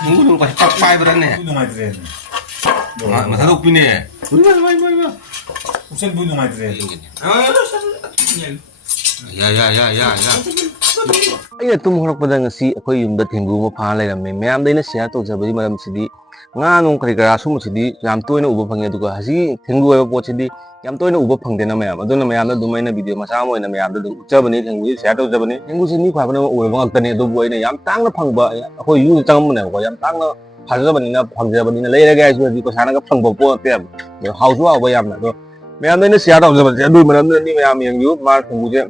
thengu dong pas papai berane. Bunuh mai tren. Masa lu pine. Usen bunuh mai tren. Ya. ꯑꯩꯅ ꯇꯨꯝ ꯍꯧꯔꯛꯄꯗ ꯉꯁꯤ ꯑꯩꯈꯣꯏ ꯌꯨꯝꯗ ꯊꯦꯡꯒꯨ ꯑꯃ ꯐꯥ ꯂꯩꯔꯝꯃꯦ ꯃꯌꯥꯝꯗ ꯑꯩꯅ ꯁꯤꯌꯔ ꯇꯧꯖꯕꯒꯤ ꯃꯔꯝꯁꯤꯗꯤ ꯉꯥ ꯅꯨꯡ ꯀꯔꯤ ꯀꯔꯥ ꯁꯨꯝꯕꯁꯤꯗꯤ ꯌꯥꯝ ꯇꯣꯏꯅ ꯎꯕ ꯐꯪꯉꯦ ꯑꯗꯨꯒ ꯍꯧꯖꯤꯛ ꯊꯦꯡꯒꯨ ꯍꯥꯏꯕ ꯄꯣꯠꯁꯤꯗꯤ ꯌꯥꯝ ꯇꯣꯏꯅ ꯎꯕ ꯐꯪꯗꯦꯅ ꯃꯌꯥꯝ ꯑꯗꯨꯅ ꯃꯌꯥꯝꯗ ꯑꯗꯨꯝ ꯑꯩꯅ ꯚꯤꯗꯤꯑꯣ ꯃꯆꯥ ꯑꯃ ꯑꯣꯏꯅ ꯃꯌꯥꯝꯗ ꯑꯗꯨꯝ ꯎꯠꯆꯕꯅꯤ ꯊꯦꯡꯒꯨꯁꯤ ꯁꯤꯌꯔ ꯇꯧꯖꯕꯅꯤ ꯊꯦꯡꯒꯨꯁꯤ ꯃꯤ ꯐꯥꯕꯅ ꯑꯣꯏꯕ ꯉꯥꯛꯇꯅꯤ ꯑꯗꯨꯕꯨ ꯑꯩꯅ ꯌꯥꯝ ꯇꯥꯡꯅ ꯐꯪꯕ ꯑꯩꯈꯣꯏ ꯌꯨꯝꯗ ꯆꯪꯉꯝꯕꯅꯦꯕꯀꯣ ꯌꯥꯝ ꯇꯥꯡꯅ ꯐꯖꯕꯅꯤꯅ ꯐꯪꯖꯕꯅꯤꯅ ꯂꯩꯔꯒꯦ ꯍꯥꯏꯁꯨ ꯍꯧꯖꯤꯛ ꯄꯩꯁꯥꯅꯒ ꯐꯪꯕ ꯄꯣꯠ ꯅꯠꯇꯦꯕ ꯑꯗꯣ ꯍꯥꯎꯁꯨ ꯍꯥꯎꯕ ꯌꯥꯝꯅ ꯑꯗꯣ ꯃꯌꯥꯝꯗ ꯑꯩꯅ ꯁꯤꯌꯔ ꯇꯧꯖꯕꯁꯦ ꯑꯗꯨꯒꯤ ꯃꯔꯝꯗꯅꯤ ꯃꯌꯥꯝ ꯌꯦꯡꯕꯤꯌꯨ ꯃꯥ ꯊꯦꯡꯒꯨꯁꯦ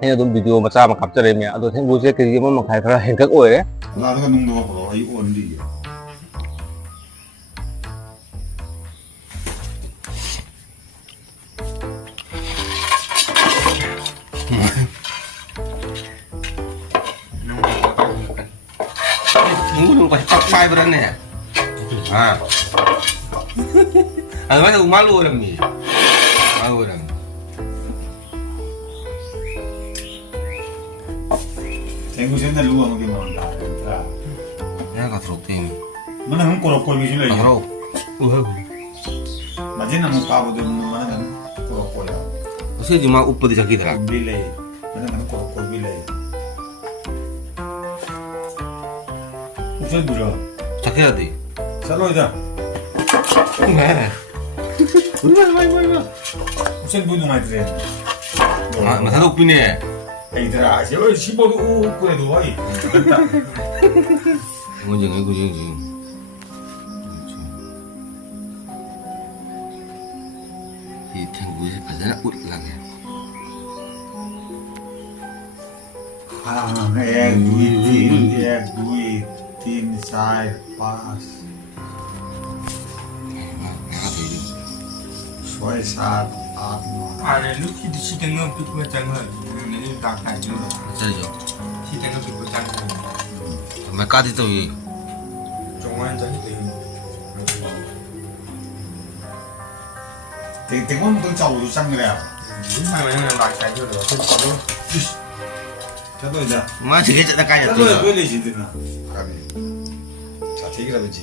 ꯑꯩꯅ ꯑꯗꯨꯝ ꯚꯤꯗꯤꯑꯣ ꯃꯆꯥ ꯑꯃ ꯀꯥꯞꯆꯔꯦ ꯃꯌꯥꯝ ꯑꯗꯣ ꯊꯦꯡꯒꯨꯁꯦ ꯀꯦꯖꯤ 1.5 ꯈꯔ ꯍꯦꯟꯀꯛ ꯑꯣꯏꯔꯦ ꯂꯥꯗꯒ ꯅꯨꯡꯗꯕ ꯄꯨꯔꯛꯑꯣ ꯑꯩ ꯑꯣꯟꯕꯤꯒꯦ Thengu dong pas papai berane. Ada mana malu orang ni. Malu orang. Tengku senda lu ang gimana? Ya kat roting. Mana hang korok koi bisi lagi? Karo. Majin ang mukha mo dun mana hang korok koi? Kasi cuma uppa di sakit lah. Bilay. Mana hang korok koi bilay? Usen dulu. Sakit hati. Salo ida. Enggak. Usen bunuh mai tren. Masa lu pine. Aidra, siapa sih bodoh kue dua ini? Kucing. Thì Thengu sẽ phải rất là út lặng nha. Ek duit, tin sai pas. Xoay sát át mà. Lúc khi chị đang ngâm cái bữa trắng rồi, nên đặc này nữa. Sao vậy? Chị đang ngâm cái bữa trắng rồi. Mày cắt đi tôi. Trong anh trắng thì Tiếng ông tôi chầu sang người nào? đúng mà mày đặc này cho được không có. Chắc rồi giờ. Mà chỉ cái chuyện cay Chắc là rồi tôi. quên đi gì thế nào? Cái gì? Chả thấy cái là gì?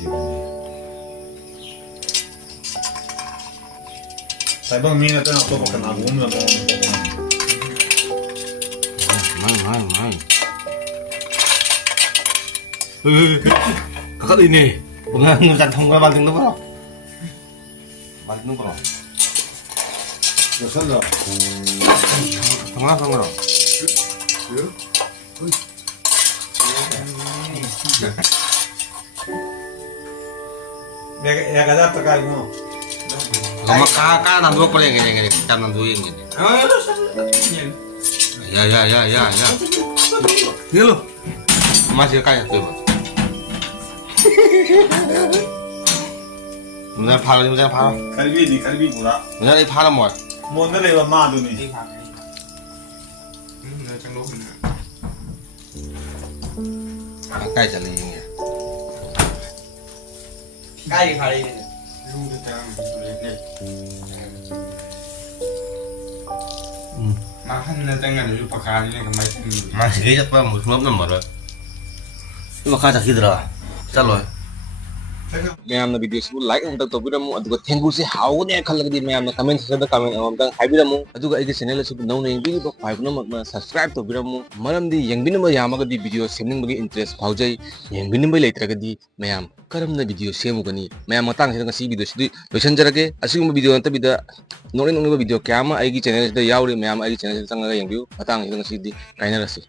Sai bang mina tena kutoka kana gumu na Mai. Kakak ini. Bukan ngurusan tongga banting tuh bro. Banting tuh bro. Bosan dah. Tongga. Ya kada terkait mo. Kamu kakak nanti apa yang gini, kita nanti yang gini. Ya. Ini lo masih kayak tuh. Mana parah. Kalbi pura. Mana ini parah mau. Mo na lewa ma do ni. Đi phạt này. Nó trắng lúa nữa. Kayak jadi ini. Cái phải lu được trắng lên đây. Mà hắn là trắng là lu pakai ini ke macam ni. Masih kayak apa? Muslim nomor. Ini bakal sakit dah. Calo. ꯃꯌꯥꯝꯅ ꯚꯤꯗꯤꯑꯣꯁꯤꯕꯨ ꯂꯥꯏꯛ ꯑꯃꯨꯛꯇꯪ ꯇꯧꯕꯤꯔꯝꯃꯨ ꯑꯗꯨꯒ ꯊꯦꯡꯒꯨꯁꯤ ꯍꯥꯎꯒꯅꯤ ꯈꯜꯂꯒꯗꯤ ꯃꯌꯥꯝꯅ ꯀꯃꯦꯟ ꯁꯦꯛꯁꯟꯗ ꯀꯃꯦꯟ ꯑꯃꯃꯝꯇꯪ ꯍꯥꯏꯕꯤꯔꯝꯃꯨ ꯑꯗꯨꯒ ꯑꯩꯒꯤ ꯆꯦꯅꯦꯜ ꯑꯁꯤꯕꯨ ꯅꯧꯅ ꯌꯦꯡꯕꯤꯔꯤꯕ ꯈ꯭ꯋꯥꯏ ꯄꯨꯝꯅꯃꯛꯅ ꯁꯕꯁꯀ꯭ꯔꯥꯏꯕ ꯇꯧꯕꯤꯔꯝꯃꯨ ꯃꯔꯝꯗꯤ ꯌꯦꯡꯕꯤꯅꯕ ꯌꯥꯝꯃꯒꯗꯤ ꯚꯤꯗꯤꯑꯣ ꯁꯦꯝꯅꯤꯡꯕꯒꯤ ꯏꯟꯇꯔꯦꯁ ꯐꯥꯎꯖꯩ ꯌꯦꯡꯕꯤꯅꯕ ꯂꯩꯇ꯭ꯔꯒꯗꯤ ꯃꯌꯥꯝ ꯀꯔꯝꯅ ꯚꯤꯗꯤꯑꯣ ꯁꯦꯝꯃꯨꯒꯅꯤ ꯃꯌꯥꯝ ꯃꯇꯥꯡꯁꯤꯗ ꯉꯁꯤ ꯚꯤꯗꯤꯑꯣꯁꯤꯗꯤ ꯂꯣꯏꯁꯤꯟꯖꯔꯒꯦ ꯑꯁꯤꯒꯨꯝꯕ ꯚꯤꯗꯤꯑꯣ ꯅꯠꯇꯕꯤꯗ ꯅꯣꯛꯅꯤꯡꯕ ꯚꯤꯗꯤꯑꯣ ꯀꯌꯥ ꯑꯃ ꯑꯩꯒꯤ ꯆꯦꯅꯦꯜꯁꯤꯗ ꯌꯥꯎꯔꯤ ꯃꯌꯥꯝ ꯑꯩꯒꯤ ꯆꯦꯅꯦꯜꯁꯤꯗ ꯆꯪꯉꯒ ꯌꯦꯡꯕꯤꯌꯨ ꯃꯇꯥꯡꯁꯤꯗ ꯉꯁꯤꯗꯤ ꯀꯥꯏꯅꯔꯁꯤ